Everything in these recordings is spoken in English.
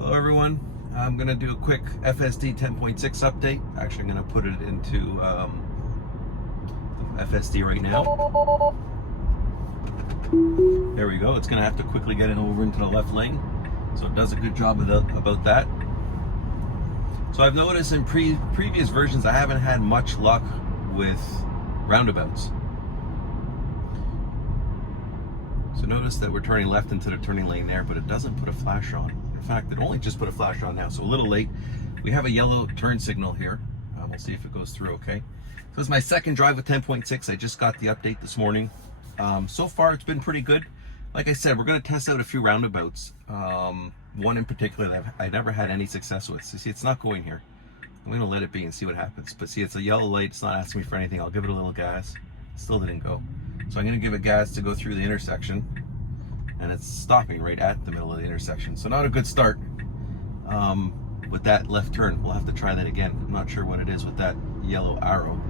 Hello everyone, I'm going to do a quick FSD 10.6 update. Actually, I'm going to put it into FSD right now. There we go. It's going to have to quickly get it over into the left lane. So it does a good job about that. So I've noticed in previous versions I haven't had much luck with roundabouts. So notice that we're turning left into the turning lane there, but it doesn't put a flash on. In fact, it only just put a flash on now, so a little late. We have a yellow turn signal here. We'll see if it goes through okay. So it's my second drive with 10.6. I just got the update this morning. So far, it's been pretty good. Like I said, we're going to test out a few roundabouts. One in particular that I never had any success with. So see, it's not going here. I'm going to let it be and see what happens. But see, it's a yellow light. It's not asking me for anything. I'll give it a little gas. Still didn't go. So I'm going to give it gas to go through the intersection. And it's stopping right at the middle of the intersection. So not a good start with that left turn. We'll have to try that again. I'm not sure what it is with that yellow arrow.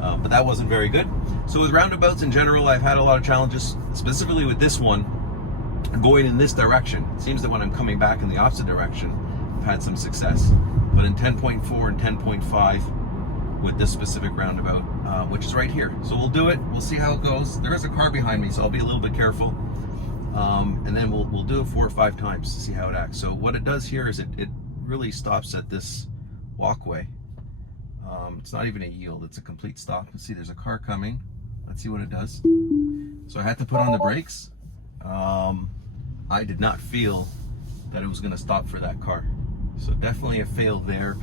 But that wasn't very good. So with roundabouts in general, I've had a lot of challenges, specifically with this one, going in this direction. It seems that when I'm coming back in the opposite direction, I've had some success. But in 10.4 and 10.5 with this specific roundabout, which is right here. So we'll do it. We'll see how it goes. There is a car behind me, so I'll be a little bit careful. And then we'll do it 4 or 5 times to see how it acts. So what it does here is it really stops at this walkway. It's not even a yield, it's a complete stop. See, there's a car coming. Let's see what it does. So I had to put on the brakes. I did not feel that it was going to stop for that car. So definitely a fail there.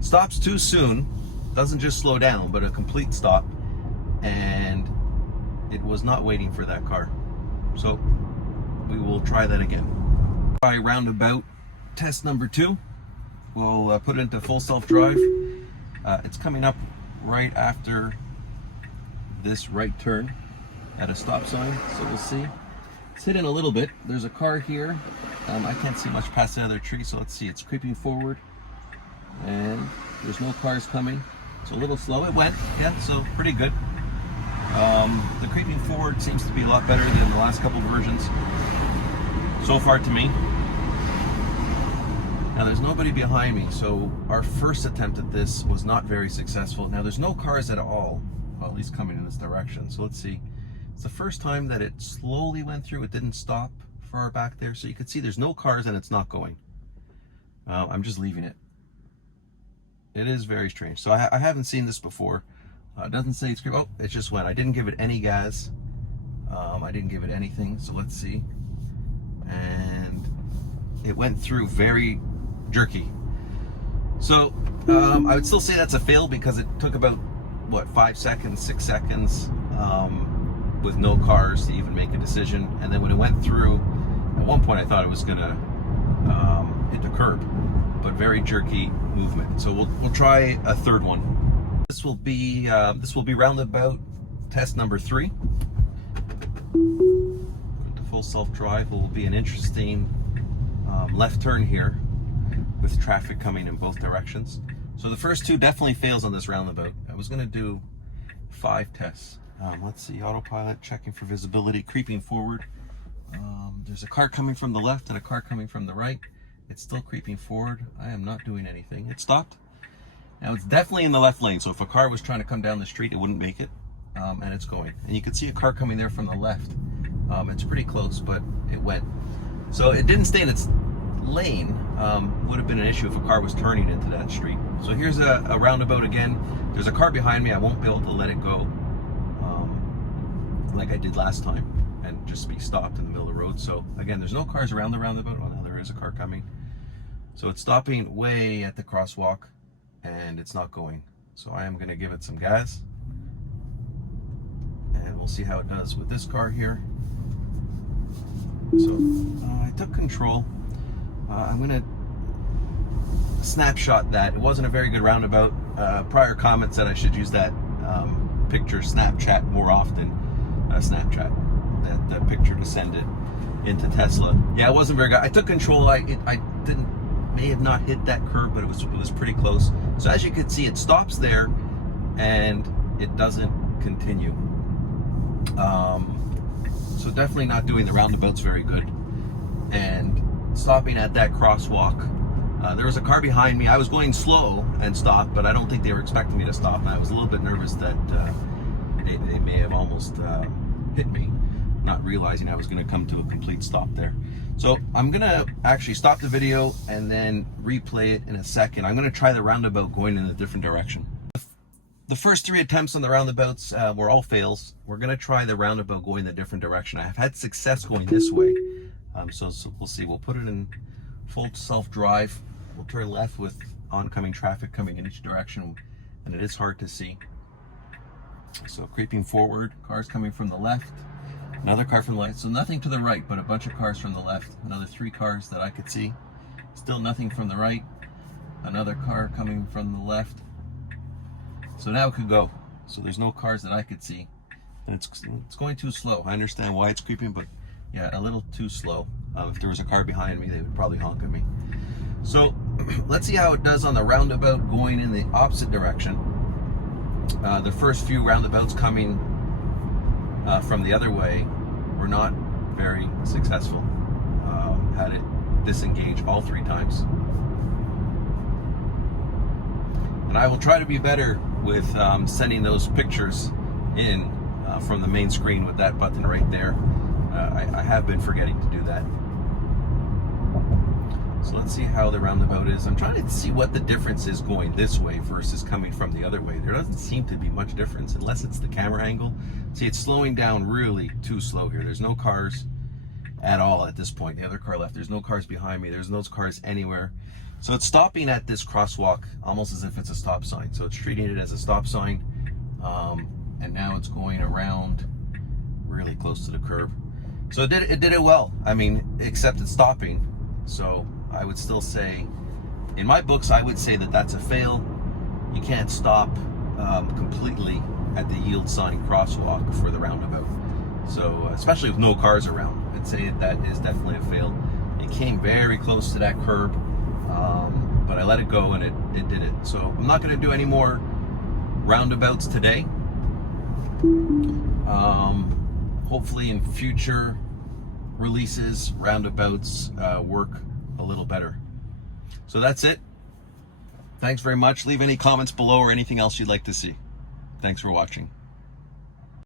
Stops too soon, doesn't just slow down, but a complete stop. And it was not waiting for that car. So we will try that again. Try roundabout test number 2. We'll put it into full self-drive. It's coming up right after this right turn at a stop sign, so we'll see. It's hidden a little bit. There's a car here. I can't see much past the other tree, so let's see. It's creeping forward, and there's no cars coming. It's a little slow. It went, yeah, so pretty good. The creeping forward seems to be a lot better than the last couple versions so far to me. Now there's nobody behind me, so our first attempt at this was not very successful. Now there's no cars at all, well, at least coming in this direction. So let's see. It's the first time that it slowly went through. It didn't stop far back there. So you can see there's no cars and it's not going. I'm just leaving it. It is very strange. So I haven't seen this before. It doesn't say it's creeping. Oh, it just went. I didn't give it any gas. I didn't give it anything. So let's see. And it went through very jerky. So I would still say that's a fail because it took about, what, 5 seconds, 6 seconds with no cars to even make a decision. And then when it went through, at one point I thought it was gonna hit the curb, but very jerky movement. So we'll try a third one. This will be roundabout test number 3. Into full self-drive. Will be an interesting left turn here with traffic coming in both directions. So the first 2 definitely fails on this roundabout. I was going to do 5 tests. Let's see, autopilot, checking for visibility, creeping forward. There's a car coming from the left and a car coming from the right. It's still creeping forward. I am not doing anything. It stopped. Now it's definitely in the left lane, so if a car was trying to come down the street, it wouldn't make it. And it's going. And you can see a car coming there from the left. It's pretty close, but it went. So it didn't stay in its lane. Would have been an issue if a car was turning into that street. So here's a roundabout again. There's a car behind me. I won't be able to let it go like I did last time and just be stopped in the middle of the road. So again, there's no cars around the roundabout. Oh, now there is a car coming. So it's stopping way at the crosswalk and it's not going. So I am going to give it some gas and we'll see how it does with this car here. So I took control. I'm going to snapshot that. It wasn't a very good roundabout. Prior comments said I should use that picture Snapchat more often. Snapchat, that picture to send it into Tesla. Yeah, it wasn't very good. I took control. I may have not hit that curve, but it was pretty close. So as you can see, it stops there and it doesn't continue. So definitely not doing the roundabouts very good. And stopping at that crosswalk. There was a car behind me. I was going slow and stopped, but I don't think they were expecting me to stop. And I was a little bit nervous that they may have almost hit me, not realizing I was going to come to a complete stop there. So I'm going to actually stop the video and then replay it in a second. I'm going to try the roundabout going in a different direction. The first 3 attempts on the roundabouts were all fails. We're going to try the roundabout going a different direction. I've had success going this way. So we'll see. We'll put it in full self-drive. We'll turn left with oncoming traffic coming in each direction, and it is hard to see. So creeping forward, cars coming from the left, another car from the left, so nothing to the right, but a bunch of cars from the left, another 3 cars that I could see, still nothing from the right, another car coming from the left. So now it could go. So there's no cars that I could see, and it's going too slow. I understand why it's creeping, but yeah, a little too slow. If there was a car behind me, they would probably honk at me. So let's see how it does on the roundabout going in the opposite direction. The first few roundabouts coming from the other way were not very successful. Had it disengage all 3 times. And I will try to be better with sending those pictures in from the main screen with that button right there. I have been forgetting to do that. So let's see how the roundabout is. I'm trying to see what the difference is going this way versus coming from the other way. There doesn't seem to be much difference unless it's the camera angle. See, it's slowing down really too slow here. There's no cars at all at this point. The other car left. There's no cars behind me. There's no cars anywhere. So it's stopping at this crosswalk almost as if it's a stop sign. So it's treating it as a stop sign. And now it's going around really close to the curb. So it did it well. I mean, except it's stopping. So I would still say, in my books, I would say that that's a fail. You can't stop completely at the yield sign crosswalk for the roundabout. So especially with no cars around, I'd say that is definitely a fail. It came very close to that curb, but I let it go and it did it. So I'm not going to do any more roundabouts today. Hopefully in future releases, roundabouts work a little better. So that's it. Thanks very much. Leave any comments below or anything else you'd like to see. Thanks for watching.